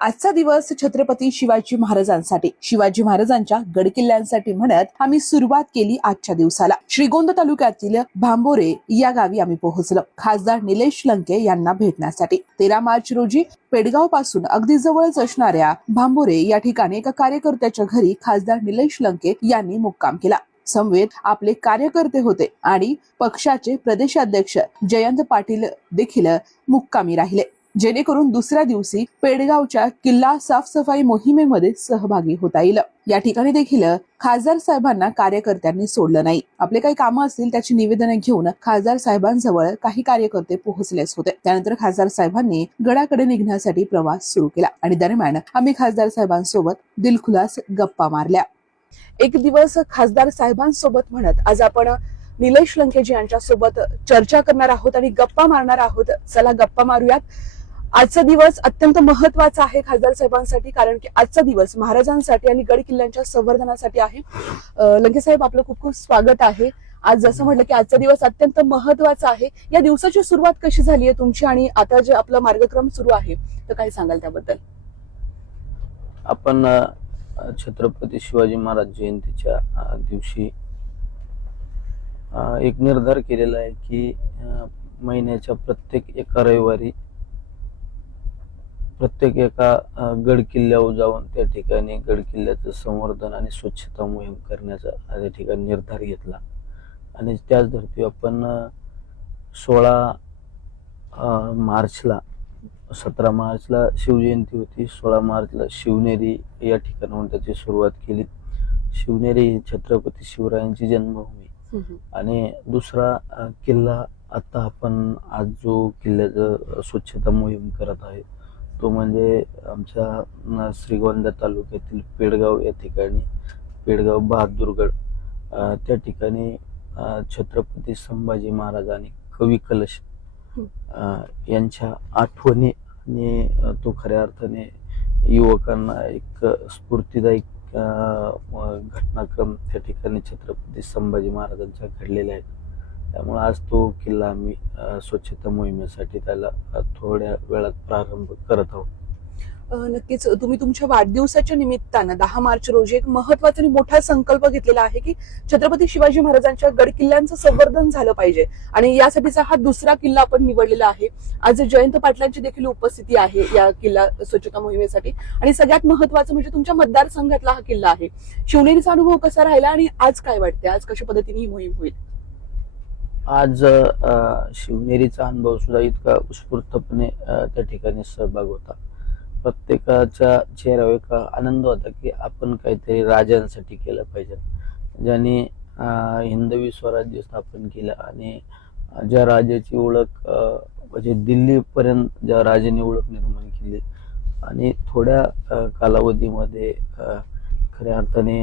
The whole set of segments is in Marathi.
आजचा दिवस छत्रपती शिवाजी महाराजांसाठी शिवाजी महाराजांच्या गडकिल्ल्यांसाठी म्हणत आम्ही सुरुवात केली आजच्या दिवसाला. श्रीगोंद तालुक्यातील भांबोरे या गावी आम्ही पोहोचलो. खासदार निलेश लंके यांना भेटण्यासाठी. तेरा मार्च रोजी पेडगावपासून अगदी जवळच असणाऱ्या भांबोरे या ठिकाणी एका कार्यकर्त्याच्या घरी खासदार निलेश लंके यांनी मुक्काम केला. समवेत आपले कार्यकर्ते होते आणि पक्षाचे प्रदेशाध्यक्ष जयंत पाटील देखील मुक्कामी राहिले. जेणेकरून दुसऱ्या दिवशी पेडगावच्या किल्ला साफसफाई मोहिमेमध्ये सहभागी होता येईल. या ठिकाणी देखील खासदार साहेबांना कार्यकर्त्यांनी सोडलं नाही. आपले काही कामं असतील त्याची निवेदनं घेऊन खासदार साहेबांजवळ काही कार्यकर्ते पोहोचलेच होते. त्यानंतर खासदार साहेबांनी गडाकडे निघण्यासाठी प्रवास सुरू केला आणि दरम्यान आम्ही खासदार साहेबांसोबत दिलखुलास गप्पा मारल्या. एक दिवस खासदार साहेबांसोबत म्हणत आज आपण निलेश लंकेजी यांच्यासोबत चर्चा करणार आहोत आणि गप्पा मारणार आहोत. चला गप्पा मारूयात. आजचा दिवस अत्यंत महत्त्वाचा आहे खासदार साहेबांसाठी कारण की आजचा दिवस महाराजांसाठी आणि गड किल्ल्यांच्या संवर्धनासाठी आहे. लंके साहेब आपलं खूप खूप स्वागत आहे. आज जसं म्हटलं की आजचा दिवस अत्यंत महत्त्वाचा आहे. या दिवसाची सुरुवात कशी झाली आहे तुमची आणि आता जे आपला मार्गक्रम सुरू आहे तर काय सांगाल त्याबद्दल? आपण छत्रपती शिवाजी महाराज जयंतीच्या दिवशी एक निर्धार केलेला आहे की महिन्याच्या प्रत्येक एका रविवारी प्रत्येक एका गड किल्ल्यावर जाऊन त्या ठिकाणी गड किल्ल्याचं संवर्धन आणि स्वच्छता मोहीम करण्याचा त्या ठिकाणी निर्धार घेतला. आणि त्याच धर्तीवर आपण सोळा मार्चला सतरा मार्चला शिवजयंती होती. सोळा मार्चला शिवनेरी या ठिकाणाहून त्याची सुरुवात केली. शिवनेरी ही छत्रपती शिवरायांची जन्मभूमी. आणि दुसरा किल्ला आता आपण आज जो किल्ल्याचं स्वच्छता मोहीम करत आहे तो म्हणजे आमच्या श्रीगोंदा तालुक्यातील पेडगाव या ठिकाणी पेडगाव बहादूरगड त्या ठिकाणी छत्रपती संभाजी महाराज आणि कवी कलश यांच्या आठवणी आणि तो खऱ्या अर्थाने युवकांना एक स्फूर्तिदायक घटनाक्रम त्या ठिकाणी छत्रपती संभाजी महाराजांच्या घडलेल्या आहेत. त्यामुळे आज तो किल्ला आम्ही स्वच्छता मोहिमेसाठी त्याला थोड्या वेळात प्रारंभ करत आहोत. नक्कीच. तुम्ही तुमच्या वाढदिवसाच्या निमित्तानं दहा मार्च रोजी एक महत्त्वाचा आणि मोठा संकल्प घेतलेला आहे की छत्रपती शिवाजी महाराजांच्या गड किल्ल्यांचं संवर्धन झालं पाहिजे. आणि यासाठीचा हा दुसरा किल्ला आपण निवडलेला आहे. आज जयंत पाटलांची देखील उपस्थिती आहे या किल्ला स्वच्छता मोहिमेसाठी. आणि सगळ्यात महत्वाचं म्हणजे तुमच्या मतदारसंघातला हा किल्ला आहे. शिवनेरीचा अनुभव कसा राहिला आणि आज काय वाटते आज कशा पद्धतीने ही मोहीम होईल? आज शिवनेरीचा अनुभव सुद्धा इतका उत्स्फूर्तपणे त्या ठिकाणी सहभाग होता. प्रत्येकाच्या चेहऱ्यावर एक आनंद होता की आपण काहीतरी राजांसाठी केलं पाहिजे. ज्याने हिंदवी स्वराज्य स्थापन केलं आणि ज्या राजाची ओळख म्हणजे दिल्लीपर्यंत ज्या राजाने ओळख निर्माण केली आणि थोड्या कालावधीमध्ये खऱ्या अर्थाने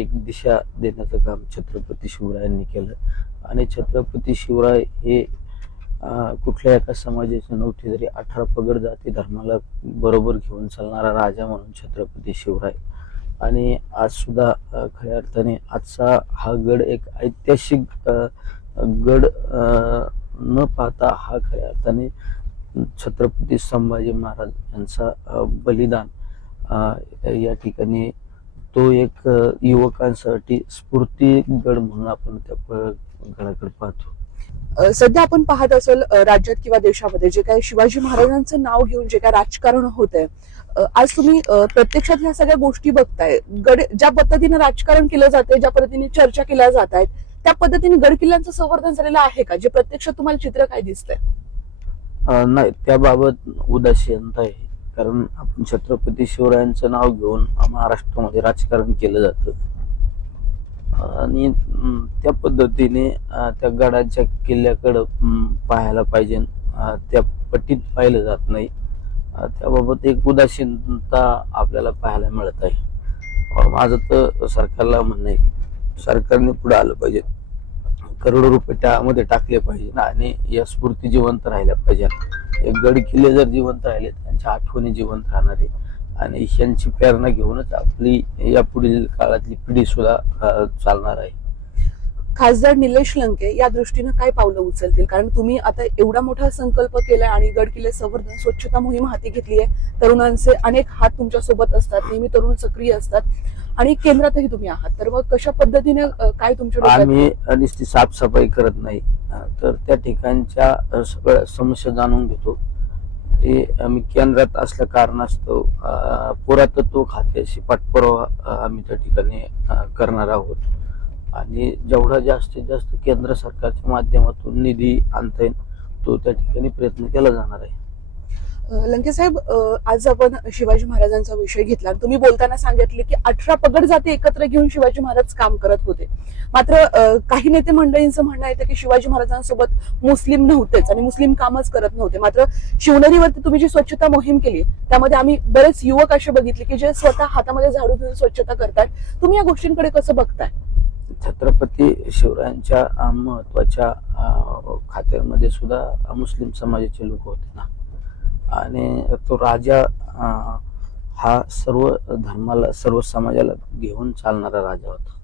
एक दिशा देण्याचं काम छत्रपती शिवरायांनी केलं. आणि छत्रपती शिवराय हे कुठल्या एका समाजाचे नव्हते तरी अठरा पगड जाती धर्माला बरोबर घेऊन चालणारा राजा म्हणून छत्रपती शिवराय. आणि आज सुद्धा खऱ्या अर्थाने आजचा हा गड एक ऐतिहासिक गड न पाहता हा खऱ्या अर्थाने छत्रपती संभाजी महाराज यांचा बलिदान या ठिकाणी तो एक युवकांसाठी स्फूर्ती गड म्हणून आपण त्या गडाकडे पाहतो. सध्या आपण पाहत असेल राज्यात किंवा देशामध्ये जे काही शिवाजी महाराजांचं नाव घेऊन जे काही राजकारण होत आहे आज तुम्ही प्रत्यक्षात ह्या सगळ्या गोष्टी बघताय. गड ज्या पद्धतीने राजकारण केलं जाते ज्या पद्धतीने चर्चा केल्या जात आहेत त्या पद्धतीने गड किल्ल्यांचं संवर्धन झालेलं आहे का? जे प्रत्यक्षात तुम्हाला चित्र काय दिसतंय? नाही त्याबाबत उदासीनता आहे. कारण आपण छत्रपती शिवरायांचं नाव घेऊन महाराष्ट्रामध्ये राजकारण केलं जातं. आणि त्या पद्धतीने त्या गडाच्या किल्ल्याकडं पाहायला पाहिजे. त्या पट्टीत पाहिलं जात नाही. त्याबाबत एक उदासीनता आपल्याला पाहायला मिळत आहे. माझं तर सरकारला म्हणणं आहे सरकारने पुढे आलं पाहिजे. करोडो रुपये त्यामध्ये टाकले पाहिजे आणि या स्फूर्ती जिवंत राहिल्या पाहिजे गड किल्ले जर जिवंत राहिले त्यांच्या आठवणी जिवंत राहणार आहे आणि यांची प्रेरणा घेऊनच आपली या पुढील काळातली पिढी सुद्धा चालणार आहे. खासदार निलेश लंके या दृष्टीनं काय पावलं उचलतील? कारण तुम्ही आता एवढा मोठा संकल्प केलाय आणि गड किल्ले संवर्धन स्वच्छता मोहीम हाती घेतली आहे तरुणांचे अनेक हात तुमच्यासोबत असतात नेहमी तरुण सक्रिय असतात. आणि केंद्रातही तुम्ही आहात. तर मग कशा पद्धतीने काय तुमच्या आम्ही नुसती साफसफाई करत नाही. तर त्या ठिकाणच्या सगळ्या समस्या जाणून घेतो. ते आम्ही केंद्रात असल्या कारणास्तव पुरातत्व खात्याशी पाठपुरावा आम्ही त्या ठिकाणी करणार आहोत. आणि जेवढा जास्तीत जास्त केंद्र सरकारच्या माध्यमातून निधी आणता येईल तो त्या ठिकाणी प्रयत्न केला जाणार आहे. लंके साहेब आज आपण शिवाजी महाराजांचा विषय घेतला तुम्ही बोलताना सांगितले की अठरा पगड जाती एकत्र घेऊन शिवाजी महाराज काम करत होते. मात्र काही नेते मंडळींचं म्हणणं येतं की शिवाजी महाराजांसोबत मुस्लिम नव्हतेच आणि मुस्लिम कामच करत नव्हते. मात्र शिवनेरीवरती तुम्ही जी स्वच्छता मोहीम केली त्यामध्ये आम्ही बरेच युवक असे बघितले की जे स्वतः हातामध्ये झाडू घेऊन स्वच्छता करतात. तुम्ही या गोष्टींकडे कसं बघताय? छत्रपती शिवरायांच्या महत्त्वाच्या खात्यामध्ये सुद्धा मुस्लिम समाजाचे लोक होते ना. आणि तो राजा हा सर्व धर्माला सर्व समाजाला घेऊन चालणारा राजा होता.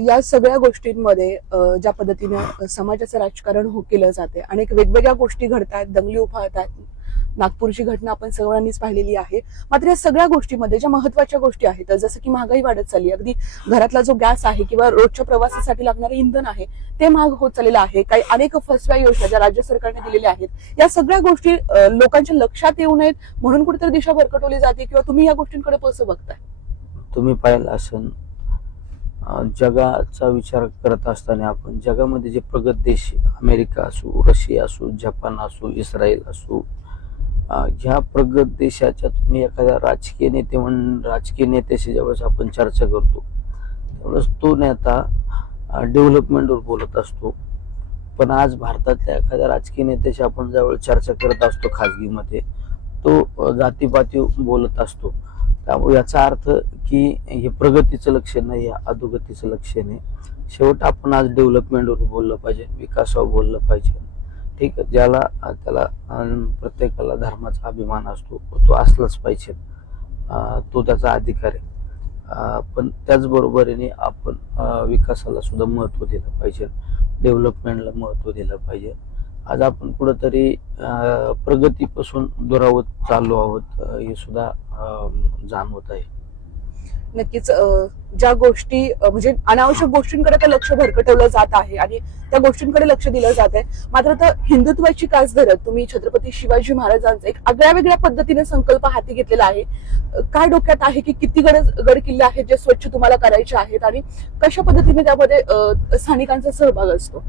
या सगळ्या गोष्टींमध्ये ज्या पद्धतीने समाजाचं राजकारण हो केलं जाते अनेक वेगवेगळ्या गोष्टी घडतात दंगली उफाळतात नागपूरची घटना आपण सर्वांनीच पाहिलेली आहे. मात्र या सगळ्या गोष्टीमध्ये ज्या महत्त्वाच्या गोष्टी आहेत जसं की महागाई वाढत चालली अगदी घरातला जो गॅस आहे किंवा रोजच्या प्रवासासाठी लागणारे इंधन आहे ते महाग होत चाललेलं आहे. काही अनेक फसव्या योजना ज्या राज्य सरकारने दिलेल्या आहेत या सगळ्या गोष्टी लोकांच्या लक्षात येऊ नयेत म्हणून कुठेतरी दिशा भरकटवली जाते किंवा तुम्ही या गोष्टींकडे कसं बघताय. तुम्ही पाहिलं असं जगाचा विचार करत असताना आपण जगामध्ये जे प्रगत देश अमेरिका असो रशिया असो जपान असो इस्रायल असो ह्या प्रगत देशाच्या तुम्ही एखाद्या राजकीय नेते म्हणून राजकीय नेत्याशी ज्यावेळेस आपण चर्चा करतो त्यावेळेस तो नेता डेव्हलपमेंटवर बोलत असतो. पण आज भारतातल्या एखाद्या राजकीय नेत्याशी आपण ज्यावेळेस चर्चा करत असतो खाजगीमध्ये तो जातीपाती बोलत असतो. त्यामुळे याचा अर्थ की हे प्रगतीचं लक्षण नाही हे अधोगतीचं लक्षण आहे. शेवट आपण आज डेव्हलपमेंटवर बोललं पाहिजे विकासावर बोललं पाहिजे. ठीक ज्याला त्याला प्रत्येकाला धर्माचा अभिमान असतो तो असलाच पाहिजे. तो त्याचा अधिकार आहे. पण त्याचबरोबरीने आपण विकासाला सुद्धा महत्त्व दिलं पाहिजे. डेव्हलपमेंटला महत्त्व दिलं पाहिजे. आज आपण कुठंतरी प्रगतीपासून दुरावत चाललो आहोत हे सुद्धा जाणवत आहे. नक्कीच ज्या गोष्टी म्हणजे अनावश्यक गोष्टींकडे तर लक्ष भरकटवलं जात आहे आणि त्या गोष्टींकडे लक्ष दिलं जात आहे. मात्र आता हिंदुत्वाची कास धरत तुम्ही छत्रपती शिवाजी महाराजांचा एक आगळ्या वेगळ्या पद्धतीने संकल्प हाती घेतलेला आहे. काय डोक्यात आहे की किती गड गड किल्ले आहेत जे स्वच्छ तुम्हाला करायचे आहेत आणि कशा पद्धतीने त्यामध्ये स्थानिकांचा सहभाग असतो?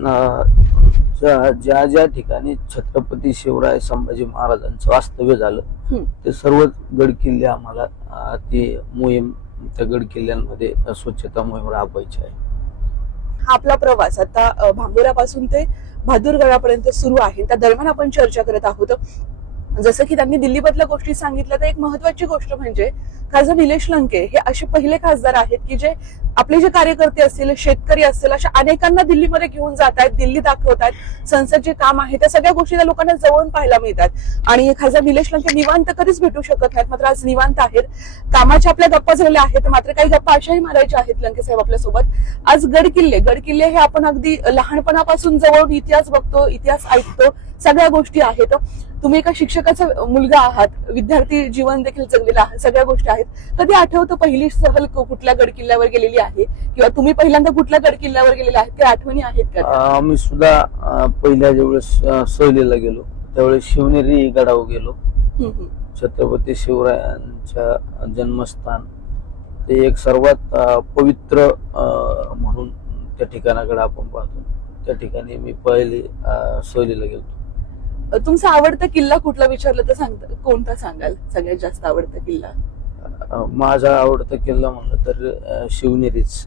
ज्या ज्या ठिकाणी छत्रपती शिवराय संभाजी महाराजांचं वास्तव्य झालं. ते सर्वच गड किल्ले आम्हाला ती मोहीम त्या गड किल्ल्यांमध्ये स्वच्छता मोहीम राबवायची आहे. हा आपला प्रवास आता अ, भांबोऱ्यापासून ते बहादूरगडापर्यंत सुरू आहे. त्या दरम्यान आपण चर्चा करत आहोत. जसं की त्यांनी दिल्लीमधल्या गोष्टी सांगितल्या तर एक महत्वाची गोष्ट म्हणजे खासदार निलेश लंके हे असे पहिले खासदार आहेत की जे आपले जे कार्यकर्ते असतील शेतकरी असतील अशा अनेकांना दिल्लीमध्ये घेऊन जात आहेत दिल्ली दाखवत आहेत संसद जे काम आहे त्या सगळ्या गोष्टी त्या लोकांना जवळून पाहायला मिळतात. आणि खासदार निलेश लंके निवांत कधीच भेटू शकत नाहीत मात्र आज निवांत आहेत. कामाच्या आपल्या गप्पा झालेल्या आहेत मात्र काही गप्पा अशाही मारायच्या आहेत लंके साहेब आपल्यासोबत. आज गड किल्ले गड किल्ले हे आपण अगदी लहानपणापासून जवळून इतिहास बघतो इतिहास ऐकतो सगळ्या गोष्टी आहेत. तुम्ही एका शिक्षक शिक्षकाचा मुलगा आहात विद्यार्थी जीवन देखील जगलेलं आहे सगळ्या गोष्टी आहेत. कधी आठवतं पहिली सहल कुठल्या गड किल्ल्यावर गेलेली आहे? किंवा तुम्ही पहिल्यांदा कुठल्या गड किल्ल्यावर गेलेले आहेत त्या आठवणी आहेत का? आम्ही सुद्धा पहिल्या ज्यावेळेस सहलीला गेलो त्यावेळेस शिवनेरी गडावर गेलो. छत्रपती शिवरायांच्या जन्मस्थान. ते एक सर्वात पवित्र म्हणून त्या ठिकाणाकडे आपण पाहतो. त्या ठिकाणी मी पहिले सहलीला गेलो तुमचा आवडता किल्ला कुठला विचारलं तर सांगता कोणता सांगाल? सगळ्यात जास्त आवडता किल्ला? माझा आवडता किल्ला म्हणलं तर शिवनेरीच.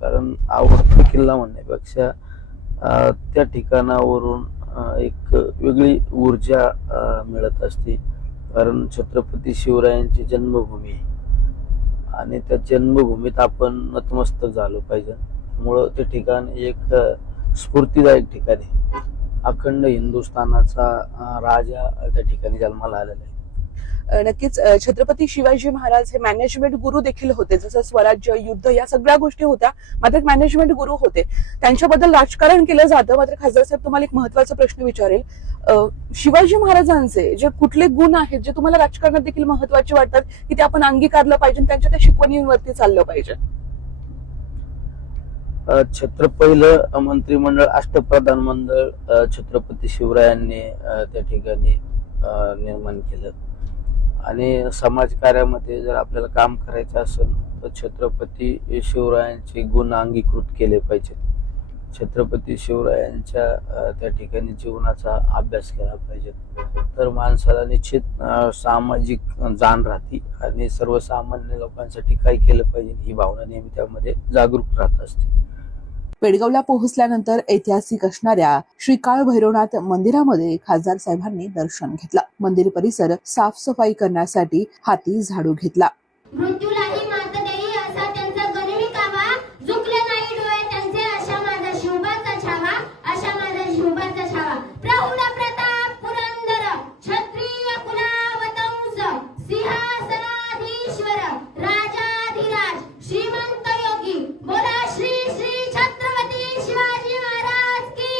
कारण आवडता किल्ला म्हणण्यापेक्षा त्या ठिकाणावरून एक वेगळी ऊर्जा मिळत असते. कारण छत्रपती शिवरायांची जन्मभूमी आहे. आणि त्या जन्मभूमीत आपण नतमस्तक झालो पाहिजे. त्यामुळं ते ठिकाण एक स्फूर्तीदायक ठिकाण आहे. अखंड हिंदुस्थानाचा राजा त्या ठिकाणी जन्माला आलेला आहे. नक्कीच छत्रपती शिवाजी महाराज हे मॅनेजमेंट गुरु देखील होते. जसं स्वराज्य युद्ध या सगळ्या गोष्टी होत्या मात्र मॅनेजमेंट गुरु होते. त्यांच्याबद्दल राजकारण केलं जातं मात्र खासदार साहेब तुम्हाला एक महत्त्वाचा प्रश्न विचारेल. शिवाजी महाराजांचे जे कुठले गुण आहेत जे तुम्हाला राजकारणात देखील महत्त्वाचे वाटतात की ते आपण अंगीकारलं पाहिजे त्यांच्या त्या शिकवणीवरती चाललं पाहिजे? छत्रपहिलं छत्र पहिलं मंत्रिमंडळ अष्टप्रधान मंडळ छत्रपती शिवरायांनी त्या ठिकाणी निर्माण केलं. आणि समाजकार्यामध्ये जर आपल्याला काम करायचं असेल तर छत्रपती शिवरायांचे गुण अंगीकृत केले पाहिजेत छत्रपती शिवरायांच्या त्या ठिकाणी जीवनाचा अभ्यास केला पाहिजे. तर माणसाला निश्चित सामाजिक जाण राहते आणि सर्वसामान्य लोकांसाठी काय केलं पाहिजे ही भावना नेहमी त्यामध्ये जागरूक राहत असते. पेडगावला पोहोचल्यानंतर ऐतिहासिक असणाऱ्या श्रीकाळ भैरवनाथ मंदिरामध्ये खासदार साहेबांनी दर्शन घेतलं. मंदिर परिसर साफसफाई करण्यासाठी हाती झाडू घेतला. मृत्यूलाही मात देई असा त्यांचा गनिमी कावा झुकले नाही डोळे त्यांचे अशा माझा शिवबाचा छावा अशा माझा शिवबाचा छावा प्रौढ प्रताप पुरंदर क्षत्रिय कुलावतंस सिंहासनाधीश्वर राजाधिराज श्रीमंत योगी बोला श्री श्री छत्रपती शिवाजी महाराज की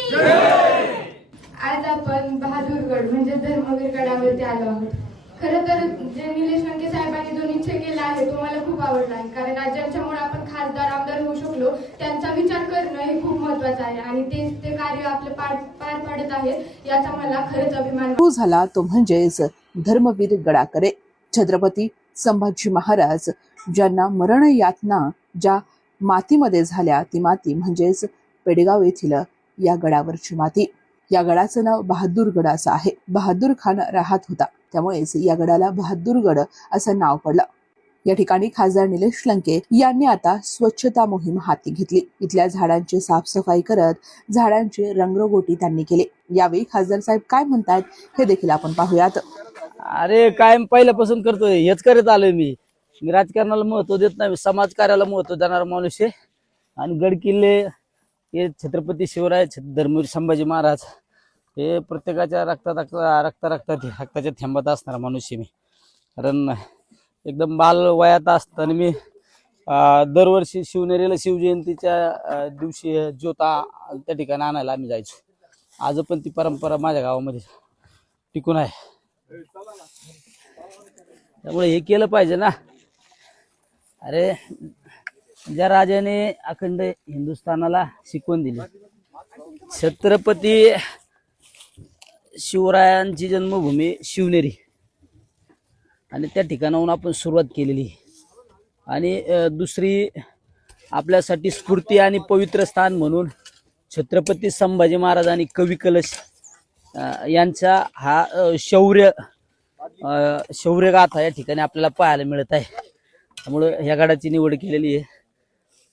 आज आपण बहादूरगड म्हणजे धर्मवीर गडावरती आलो आहोत खरं तर जे साहेबांनी जो निश्चय केला आहे तो मला खूप आवडला आहे. कारण राज्यांच्यामुळे आपण खासदार आमदार होऊ शकलो. त्यांचा विचार करणं हे खूप महत्वाचं आहे आणि ते ते कार्य आपलं पार पार पाडत आहे याचा मला खरंच अभिमान सुरू झाला तो म्हणजेच धर्मवीर गडाकरे. छत्रपती संभाजी महाराज ज्यांना मरण यातना ज्या मातीमध्ये झाल्या ती माती म्हणजेच पेडगाव येथील या गडावरची माती. या गडाचं नाव बहादूर गड असं आहे. बहादूर खान राहत होता. त्यामुळेच या गडाला बहादूरगड असं नाव पडलं. या ठिकाणी खासदार निलेश लंके यांनी आता स्वच्छता मोहीम हाती घेतली. इथल्या झाडांची साफसफाई करत झाडांची रंगरोगोटी त्यांनी केली. यावेळी खासदार साहेब काय म्हणतात हे देखील आपण पाहूयात. अरे काय पहिल्यापासून करतोय. हेच करत आलोय मी. मी राजकारणाला महत्त्व देत नाही. समाजकार्याला महत्त्व देणारा माणूस आहे. आणि गड किल्ले हे छत्रपती शिवराय छ- धर्मवीर संभाजी महाराज. हे प्रत्येकाच्या रक्तात रक्ता रक्त रक्तात रक्ताच्या थेंबात असणारा माणूस मी. कारण एकदम बाल वयात असताना मी दरवर्षी शिवनेरीला शिवजयंतीच्या दिवशी ज्योता त्या ठिकाणी आणायला आम्ही जायचो. आज पण ती परंपरा माझ्या गावामध्ये टिकून आहे. त्यामुळे हे केलं पाहिजे ना. अरे ज्या राजाने अखंड हिंदुस्थानाला शिकवून दिली. छत्रपती शिवरायांची जन्मभूमी शिवनेरी. आणि त्या ठिकाणाहून आपण सुरुवात केलेली. आणि दुसरी आपल्यासाठी स्फूर्ती आणि पवित्र स्थान म्हणून छत्रपती संभाजी महाराज आणि कवी कलश यांचा हा शौर्य शौर्यगाथा या ठिकाणी आपल्याला पाहायला मिळत आहे. त्यामुळं ह्या गडाची निवड केलेली आहे.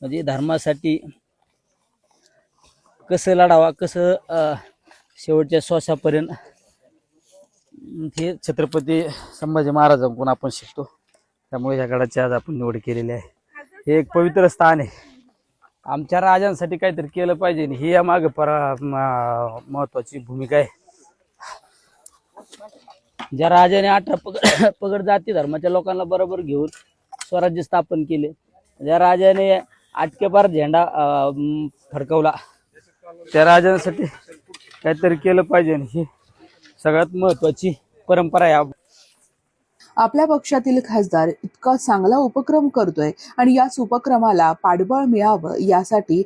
म्हणजे धर्मासाठी कसं लढावा कसं शेवटच्या श्वासापर्यंत हे छत्रपती संभाजी महाराजांकडून आपण शिकतो. त्यामुळे ह्या गडाची आज आपण निवड केलेली आहे. हे एक पवित्र स्थान आहे. आमच्या राजांसाठी काहीतरी केलं पाहिजे आणि ही या मागे परा महत्वाची भूमिका आहे. ज्या राजाने अठरा पगड पगड जाती धर्माच्या लोकांना बरोबर घेऊन स्वराज्य स्थापन केले. ज्या राजाने आटकेपार झेंडा अं, फडकवला. त्या राजांसाठी काहीतरी केलं पाहिजे ही सगळ्यात महत्वाची परंपरा आहे. आपल्या पक्षातील खासदार इतका चांगला उपक्रम करतोय आणि याच उपक्रमाला पाठबळ मिळावं यासाठी